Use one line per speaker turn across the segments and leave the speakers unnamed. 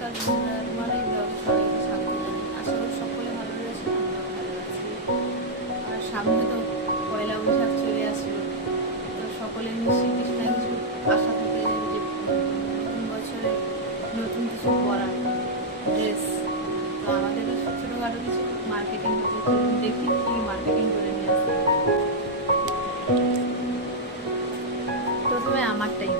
নমস্কার বন্ধুরা তোমার এই আশা করি সকলে ভালো রয়েছে, আমরাও ভালো আছি। আর সামনে তো পয়লা বৈশাখ চলে আসলো, তো সকলে নিশ্চয়ই কিছু না কিছু আশা থাকে যে নতুন বছরে নতুন কিছু পরা ড্রেস তো আমাদেরও ছোটোখাটো কিছু মার্কেটিং দেখি কি মার্কেটিং করে নিয়ে আসে। প্রথমে আমারটাই।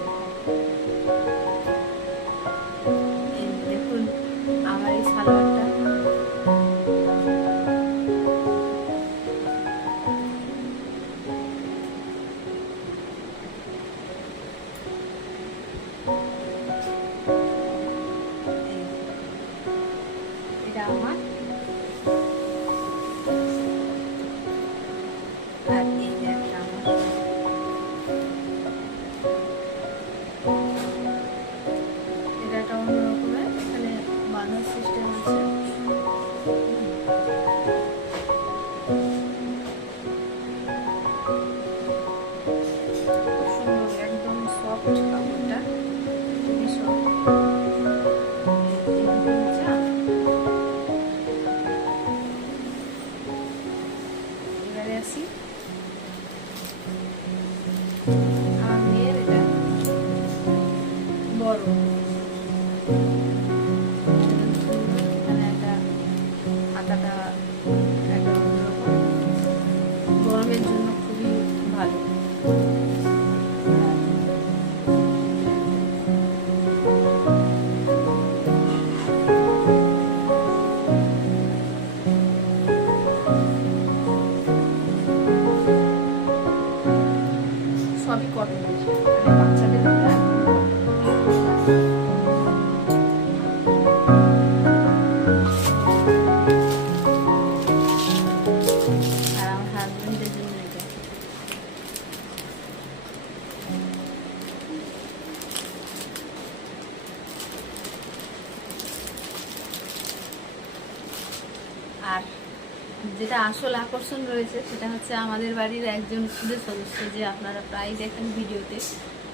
যেটা আসল আকর্ষণ রয়েছে সেটা হচ্ছে আমাদের বাড়ির একজন ক্ষুদে সদস্য যে আপনারা প্রায় দেখেন ভিডিওতে,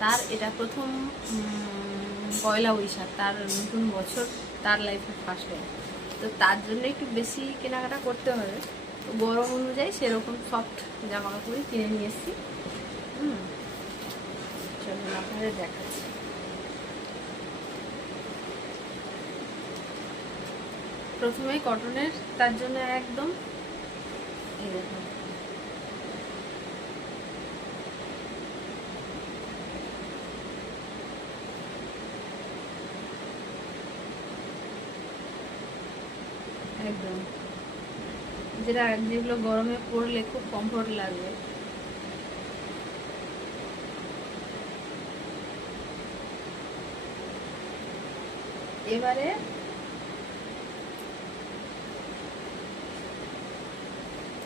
তার এটা প্রথম পয়লা বৈশাখ, তার নতুন বছর, তার লাইফে ফার্স্ট টাইম তো তার জন্য একটু বেশি কেনাকাটা করতে হবে। তো গরম অনুযায়ী সেরকম সফট জামা কাপড়ই কিনে নিয়ে এসেছি। হুম, চলুন আপনাদের দেখাচ্ছি। প্রথমেই কটনের তার জন্য একদম একদম। যেটা যেগুলো গরমে পরলে খুব কমফোর্ট লাগবে এবারে এই দেখুন।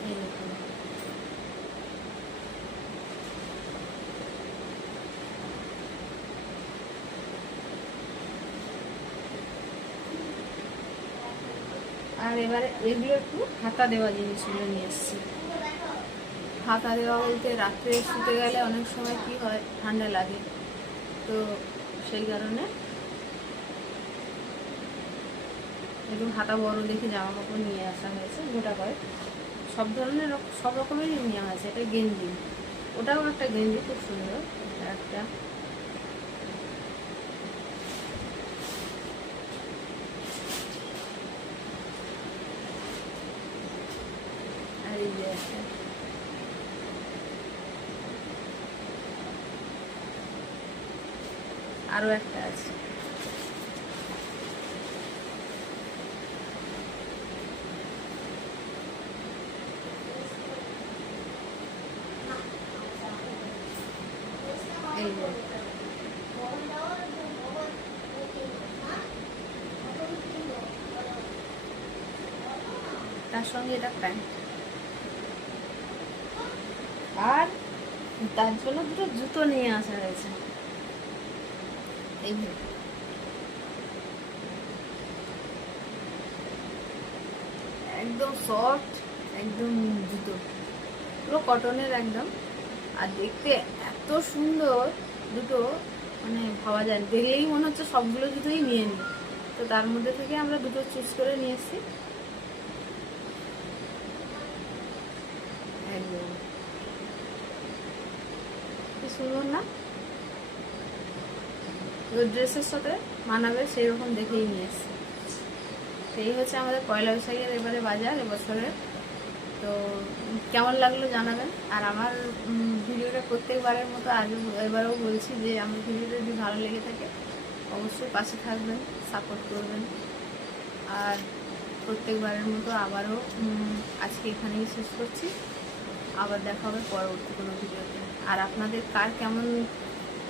আর এবারে এগুলো একটু হাতা দেওয়া জিনিসগুলো নিয়ে এসেছি। হাতা দেওয়া বলতে রাত্রে শুতে গেলে অনেক সময় কি হয়, ঠান্ডা লাগে। তো সেই কারণে একটু হাতা বড় দেখে জামা কাপড় নিয়ে আসা হয়েছে গোটা করে সব ধরনের সব রকমেরই নেওয়া আছে। এটা গেঞ্জি। ওটাও একটা গেঞ্জি, খুব সুন্দর। একটা। আর এই যে একটা। আরও একটা আছে। একটা। তার সঙ্গে এটা প্যান্ট। আর তার জন্য দুটো জুতো নিয়ে আসা হয়েছে। এই একদম সফট, একদম জুতো। পুরো কটনের একদম। আর দেখতে সুন্দর দুটো মানে ভাবা যায়। দেখলেই মনে হচ্ছে সবগুলো জুতোই নিয়ে নিই তো তার মধ্যে থেকে আমরা দুটো চুজ করে নিয়ে এসেছি। একদম। সুন্দর না? ড্রেসের সাথে মানাবে সেই রকম দেখেই নিয়ে এসেছি। এই হচ্ছে আমাদের পয়লা বৈশাখের এবারে বাজার, এবছরের তো কেমন লাগল জানাবেন। আর আমার ভিডিওটা প্রত্যেকবারের মতো আজ এবারেও বলছি যে আমার ভিডিওটা যদি ভালো লেগে থাকে, অবশ্যই পাশে থাকবেন সাপোর্ট করবেন। আর প্রত্যেকবারের মতো আবারও আজকে এখানেই শেষ করছি। আবার দেখা হবে পরবর্তী কোনো ভিডিওতে। আর আপনাদের কার কেমন,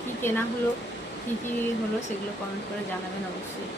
কি কেনা হলো, কী কী হলো সেগুলো কমেন্ট করে জানাবেন অবশ্যই।